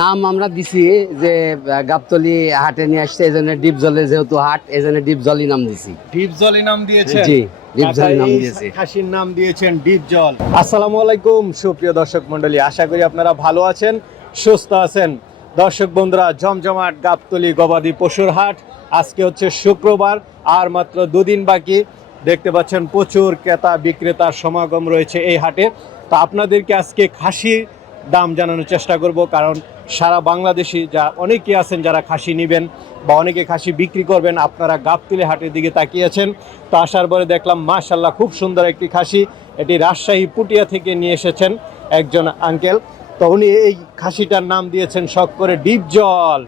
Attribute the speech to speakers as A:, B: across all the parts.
A: নাম আমরা দিছি যে গাবতলি হাটে নিয়ে আসছে এই জন্য ডিপ জলে যেহেতু হাট এই জন্য ডিপ জলই নাম দিছি।
B: ডিপ জলি নাম দিয়েছেন?
A: জি জলই নাম
B: খাসির নাম দিয়েছেন ডিপ জল। আসসালামু আলাইকুম সুপ্রিয় দর্শক মণ্ডলী আশা করি আপনারা ভালো আছেন সুস্থ আছেন। দর্শক বন্ধুরা জমজমাট গাবতলি গবাদি পশুর হাট আজকে হচ্ছে শুক্রবার আর মাত্র দুদিন বাকি। দেখতে পাচ্ছেন প্রচুর ক্রেতা বিক্রেতার সমাগম রয়েছে এই হাটে। তো আপনাদেরকে আজকে খাসির দাম জানানোর চেষ্টা করব, কারণ সারা বাংলাদেশি যা অনেকে আছেন যারা খাসি নেবেন বা অনেকে খাসি বিক্রি করবেন, আপনারা গাবতলি হাটের দিকে তাকিয়েছেন। তো আসার পরে দেখলাম মাশাল্লাহ খুব সুন্দর একটি খাসি। এটি রাজশাহী পুটিয়া থেকে নিয়ে এসেছেন একজন আঙ্কেল। তো উনি এই খাসিটার নাম দিয়েছেন শখ করে ডিপ জল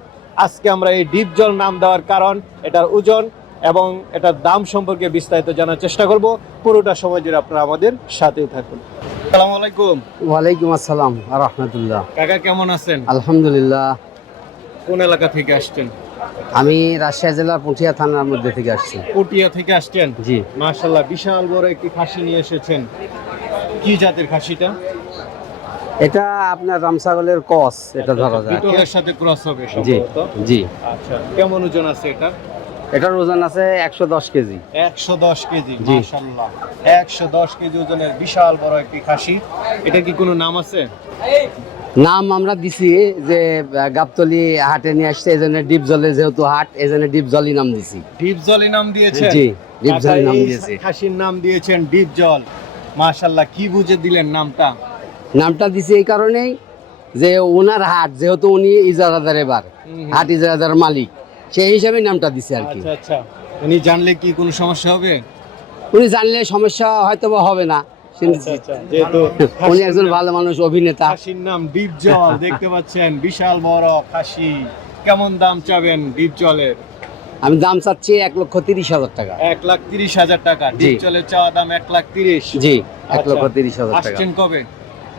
B: আজকে আমরা এই ডিপ জল নাম দেওয়ার কারণ, এটার ওজন এবং এটার দাম সম্পর্কে বিস্তারিত জানার চেষ্টা করব। পুরোটা সময় জুড়ে আপনারা আমাদের সাথেই থাকুন। আসসালামু আলাইকুম।
A: ওয়ালাইকুম আসসালাম রহমতুল্লাহ।
B: কাকা কেমন আছেন?
A: আলহামদুলিল্লাহ।
B: কোন এলাকা থেকে আসছেন?
A: আমি রাজশাহী জেলার পুঠিয়া থানার মধ্যে থেকে আসছি।
B: পুটিয়া থেকে আসছেন?
A: জি।
B: মাশাল্লাহ বিশাল বড় একটি খাসি নিয়ে এসেছেন। কি জাতের খাসিটা?
A: এটা আপনার রামসাগলের কস এটা ধরা যায়।
B: বিটলের সাথে ক্রস হবে
A: জি জি।
B: আচ্ছা কেমন ওজন আছে এটা
A: এটার ওজন আছে একশো দশ কেজি।
B: একশো দশ কেজি মাশাল্লাহ একশো দশ কেজি ওজনের বিশাল বড় একটি খাসি। এটা কি কোনো নাম আছে?
A: নাম আমরা দিছি যে গাবতলি হাটে নিয়ে আসছে এই জন্য ডিপ জলে যেহেতু হাট এই জন্য ডিপ জলই নাম দিছি।
B: ডিপ জলি নাম দিয়েছেন?
A: জি ডিপ
B: আচ্ছা,
A: নাম
B: এই
A: দিয়েছি।
B: খাসির নাম দিয়েছেন ডিপ জল। মাশাল্লাহ কি বুঝে দিলেন নামটা?
A: নামটা দিছি এই কারণেই যে ওনার হাট যেহেতু উনি ইজারাদার এবার। হাট ইজারাদার মালিক। সেই হিসাবে নামটা দিছি আর কি।
B: আচ্ছা আচ্ছা। উনি জানলে কি কোনো সমস্যা হবে?
A: উনি জানলে সমস্যা হয়তো বা হবে না।
B: আচ্ছা, আচ্ছা,
A: উনি একজন ভালো মানুষ অভিনেতা।
B: খাসির নাম ডিপ জল দেখতে পাচ্ছেন বিশাল বড় খাসি কেমন দাম চাবেন ডিপ জলের
A: আমি দাম চাচ্ছি এক লক্ষ তিরিশ হাজার টাকা।
B: এক লাখ তিরিশ হাজার টাকা। ডিপ। জলের চাওয়া দাম এক লাখ তিরিশ।
A: জি এক। লক্ষ তিরিশ হাজার টাকা।
B: আসছেন কবে?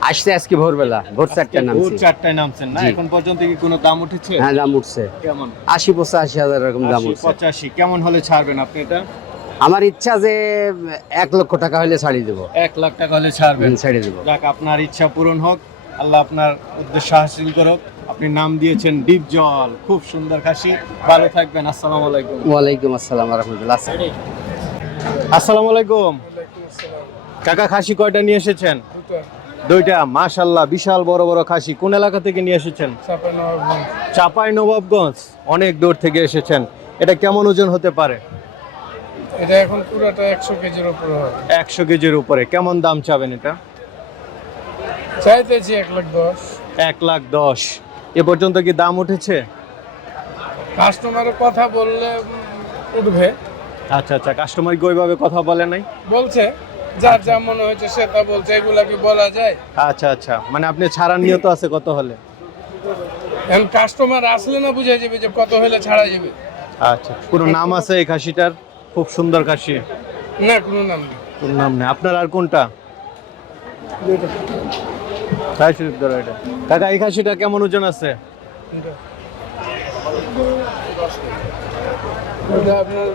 A: আসছে আজকে ভোরবেলা ভোর চারটে
B: আজকে ভোর চারটায় নামছেন না? এখন পর্যন্ত কি কোনো দাম উঠেছে?
A: হ্যাঁ দাম উঠছে।
B: কেমন?
A: আশি পঁচাশি হাজার এরকম দাম উঠছে।
B: পঁচাশি কেমন হলে ছাড়বেন আপনি এটা?
A: আমার ইচ্ছা যে এক লক্ষ টাকা হলে ছাড়িয়ে দেবো।
B: এক লাখ টাকা হলে ছাড়বেন।
A: ছাড়িয়ে দেবো।
B: যাক আপনার ইচ্ছা পূরণ হোক। আল্লাহ আপনার উদ্দেশ্য হাসিল করুক। আপনি নাম দিয়েছেন ডিপ জল। খুব সুন্দর খাসি। ভালো থাকবেন। আসসালামু আলাইকুম।
A: ওয়ালাইকুম আসসালাম রহমতুল্লাহ।
B: আসসালামু আলাইকুম। কাকা খাসি কয়টা নিয়ে এসেছেন? দুইটা মাশাল্লাহ বিশাল বড় বড় খাসি। কোন এলাকা থেকে নিয়ে এসেছেন? চাপাই নবাবগঞ্জ। অনেক দূর থেকে এসেছেন। এটা কেমন ওজন হতে পারে?
C: এটা এখন পুরোটা একশো কেজির উপরে
B: একশো কেজির উপরে। কেমন দাম চাবেন এটা?
C: চাইতেছি এক লাখ দশ।
B: এক লাখ দশ। এ পর্যন্ত কি দাম উঠেছে?
C: কাস্টমারের কথা বললে উঠবে।
B: আচ্ছা আচ্ছা। কাস্টমার কি ওইভাবে কথা বলে নাই?
C: বলছে যার যা মনে হয়েছে সে তা বলছে এগুলা কি বলা যায়?
B: আচ্ছা আচ্ছা। মানে আপনি ছাড়ার নিয়ত আছে কত হলে?
C: এখন কাস্টমার আসলে না বুঝে যাবে যে কত হলে ছাড়া যাবে?
B: আচ্ছা কোনো নাম আছে এই খাসিটার? খুব সুন্দর খাসি।
C: না কোনো নাম নেই।
B: কোনো নাম নেই। আপনার আর কোনটা? ধরো এটা। কাকা এই খাসিটা কেমন ওজন আছে?
C: এটা আপনার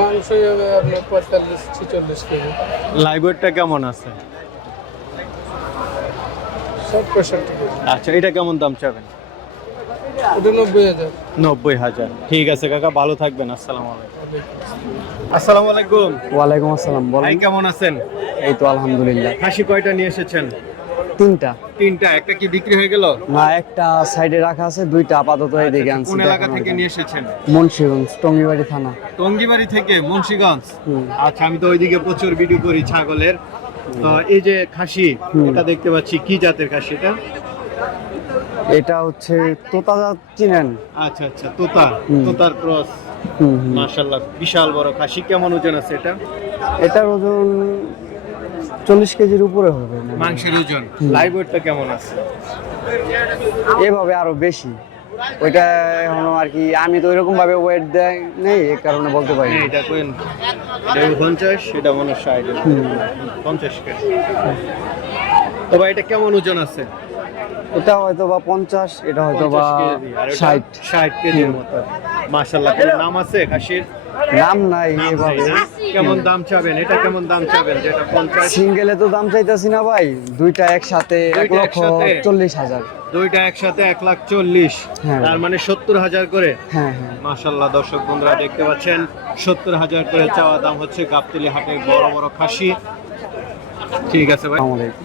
C: মাংসই হবে আপনার পঁয়তাল্লিশ ছেচল্লিশ কেজি।
B: লাইভ ওয়েটটা কেমন আছে?
C: সব পঁয়ষট্টি
B: আচ্ছা এটা কেমন দাম চাবেন?
C: ওটা নব্বই হাজার।
B: নব্বই হাজার। ঠিক আছে কাকা ভালো থাকবেন আসসালামু আলাইকুম। আসসালামু আলাইকুম।
A: ওয়ালাইকুম আসসালাম
B: ভাই কেমন আছেন?
A: এই তো আলহামদুলিল্লাহ।
B: খাসি কয়টা নিয়ে এসেছেন?
A: তিনটা।
B: তিনটা একটা কি বিক্রি হয়ে গেল?
A: না একটা সাইডে রাখা আছে দুইটা আপাতত এদিকে আনছি
B: কোন এলাকা থেকে নিয়ে এসেছেন?
A: মুন্সিগঞ্জ টঙ্গিবাড়ি থানা।
B: টঙ্গিবাড়ি থেকে মুন্সিগঞ্জ? আচ্ছা আমি তো ওইদিকে প্রচুর ভিডিও করি ছাগলের। তো এই যে খাসি এটা দেখতে পাচ্ছি কি জাতের খাসি এটা?
A: এটা হচ্ছে তোতা জাত চিনেন?
B: আচ্ছা আচ্ছা তোতা। তোতার ক্রস। মাশাআল্লাহ বিশাল বড় খাসি। কেমন ওজন আছে এটা?
A: এটার ওজন চল্লিশ কেজির উপরে হবে।
B: মাংসের ওজন। লাইভ ওয়েটটা কেমন আছে?
A: এভাবে আরও বেশি। ওইটা এখনও আর কি আমি তো এরকম ভাবে ওয়েট দেয় নেই এই কারণে বলতে পারি
B: এটা কোয়েন এটা পঞ্চাশ এটা মনে হয় ষাট। পঞ্চাশ কেজি। তবে এটা কেমন ওজন আছে?
A: ওটা হয়তো বা পঞ্চাশ এটা হয়তো বা ষাট।
B: ষাট কেজির মতো। মাশাল্লাহ কোনো নাম আছে খাসির?
D: দাম নাই এভাবে
B: কেমন দাম চাবেন? এটা কেমন দাম চাবেন? যেটা পঞ্চাশ?
D: সিঙ্গেলে তো দাম চাইতেছি না ভাই। দুইটা একসাথে এক লক্ষ
B: একসাথে?
D: চল্লিশ হাজার।
B: দুইটা একসাথে এক লাখ চল্লিশ।
D: হ্যাঁ।
B: তার মানে সত্তর হাজার করে?
D: হ্যাঁ হ্যাঁ।
B: মাশাল্লাহ দর্শক বন্ধুরা দেখতে পাচ্ছেন সত্তর হাজার করে চাওয়া দাম হচ্ছে গাবতলি হাটের বড় বড় খাসি। ঠিক আছে ভাই।
D: আসসালামু আলাইকুম।